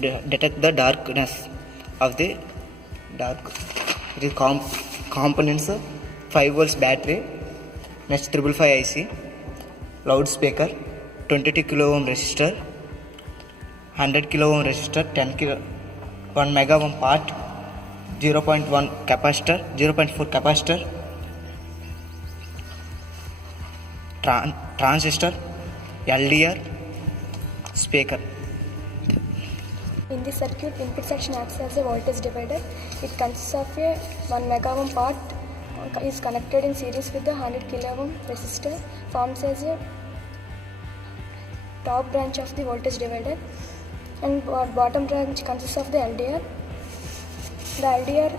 detect the darkness of the dark. It is components 5 volts battery, next 555 IC, loudspeaker, 22 kilo ohm resistor, 100 kilo ohm resistor, 1 mega ohm part, 0.1 capacitor, 0.4 capacitor, transistor, LDR, speaker. In this circuit, input section acts as a voltage divider. It consists of a 1 mega ohm part is connected in series with the 100 kilo ohm resistor, forms as a top branch of the voltage divider, and bottom branch consists of the LDR. The LDR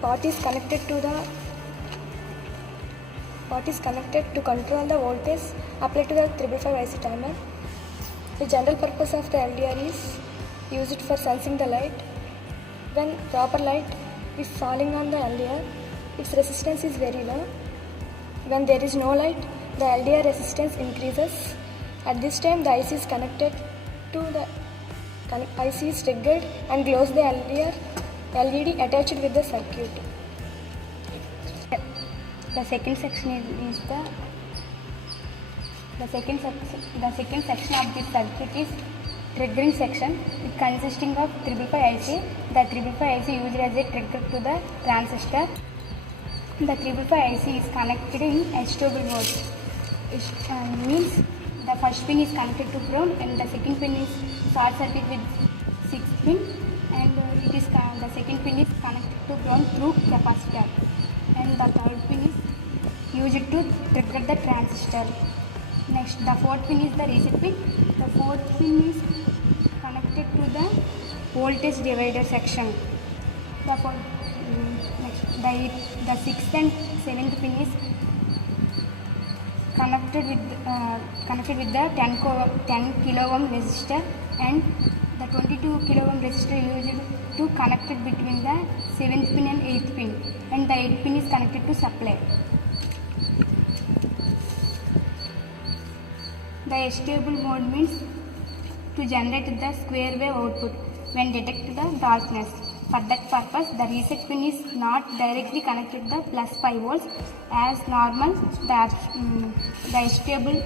part is connected to control the voltage applied to the 555 IC timer. The general purpose of the LDR is used for sensing the light. When proper light is falling on the LDR, its resistance is very low. When there is no light, the LDR resistance increases. At this time, the IC is connected to the IC is triggered and glows the LED attached with the circuit. The second section is the second section of this circuit is triggering section. It consisting of 555 IC. The 555 IC used as a trigger to the transistor. The 555 IC is connected in H-table mode. It means the first pin is connected to ground and the second pin is short circuit with 6 pin, and the second pin is connected to ground through capacitor, and the third pin is used to trigger the transistor. Next, the fourth pin is the reset pin. The fourth pin is connected to the voltage divider section. The sixth and seventh pin is connected with the 10 kilo ohm resistor, and the 22 kilo ohm resistor used to connect it between the 7th pin and 8th pin, and the 8th pin is connected to supply. The H-table mode means to generate the square wave output when detect the darkness. For that purpose, the reset pin is not directly connected to the plus 5 volts as normal. The H-table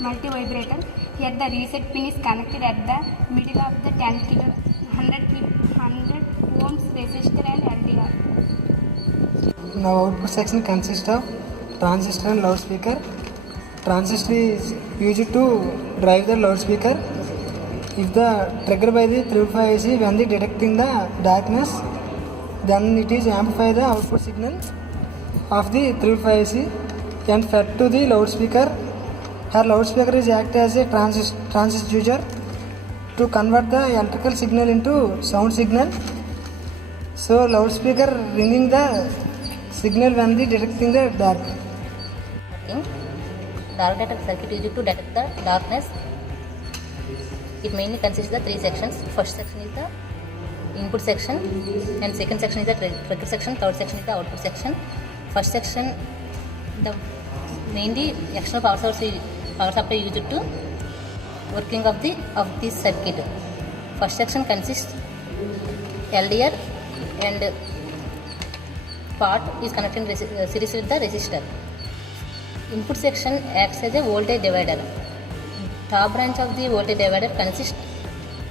multi-vibrator. Here the reset pin is connected at the middle of the 100 ohms resistor and LDR. Now output section consists of transistor and loudspeaker. Transistor is used to drive the loudspeaker. If the trigger by the 555 IC when the detecting the darkness, then it is amplify the output signal of the 555 IC and fed to the loudspeaker. Her loudspeaker is act as a transducer to convert the electrical signal into sound signal. So loudspeaker ringing the signal when the detecting the dark. Dark detector circuit is used to detect the darkness. It mainly consists of 3 sections. First section is the input section, and second section is the trigger section, third section is the output section. First section, the mainly external power supply used to working of this circuit. First section consists LDR and part is connected in series with the resistor. Input section acts as a voltage divider. Top branch of the voltage divider consists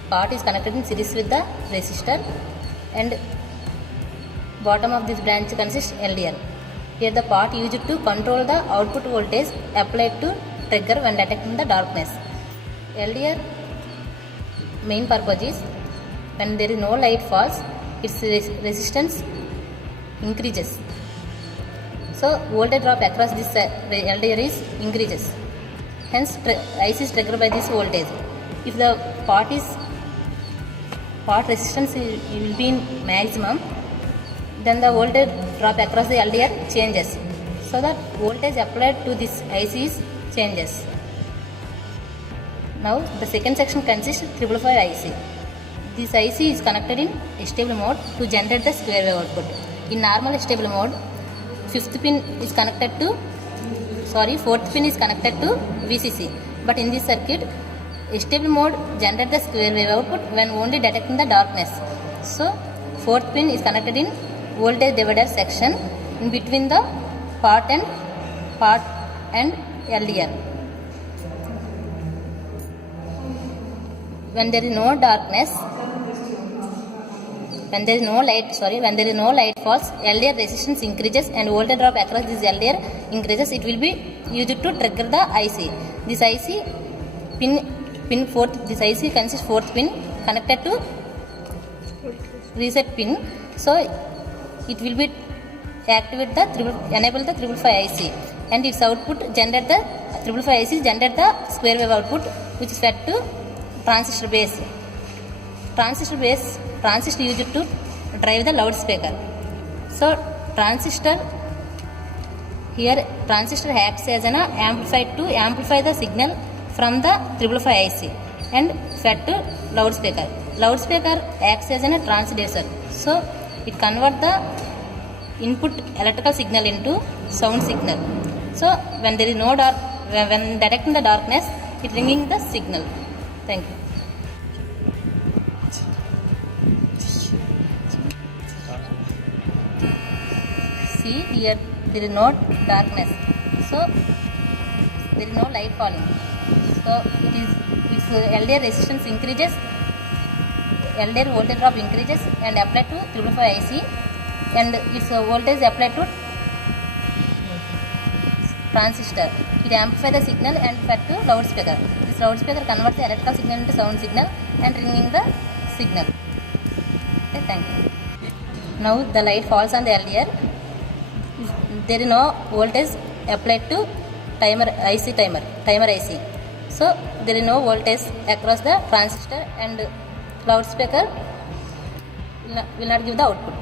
part is connected in series with the resistor, and bottom of this branch consists LDR. Here the part used to control the output voltage applied to trigger when detecting the darkness. LDR main purpose is when there is no light falls, its resistance increases. So voltage drop across this LDR is increases. Hence IC is triggered by this voltage. If the part resistance will be in maximum, then the voltage drop across the LDR changes. So that voltage applied to this IC changes. Now the second section consists of 555 IC. This IC is connected in stable mode to generate the square wave output. In normal stable mode, fourth pin is connected to VCC. But in this circuit, stable mode generate the square wave output when only detecting the darkness. So fourth pin is connected in voltage divider section in between the part and LDR. When there is no darkness, when there is no light falls, LDR resistance increases and voltage drop across this LDR increases. It will be used to trigger the IC. This IC pin fourth. This IC consists fourth pin connected to reset pin. So it will be activate the enable the 555 IC, and its output generate the 555 IC generate the square wave output, which is fed to transistor base. Transistor used to drive the loudspeaker. So transistor acts as an amplifier to amplify the signal from the 555 IC and fed to loudspeaker. Loudspeaker acts as a transducer. So it converts the input electrical signal into sound signal. So when there is no when detecting the darkness, it ringing the signal. Thank you. See here, there is no darkness, so there is no light falling. So its LDR resistance increases, LDR voltage drop increases and applied to 555 IC, and its voltage applied to transistor. It amplifies the signal and fed to loudspeaker. This loudspeaker converts the electrical signal into sound signal and ringing the signal. Okay, thank you. Now the light falls on the LDR. There is no voltage applied to timer IC. So there is no voltage across the transistor, and loudspeaker will not give the output.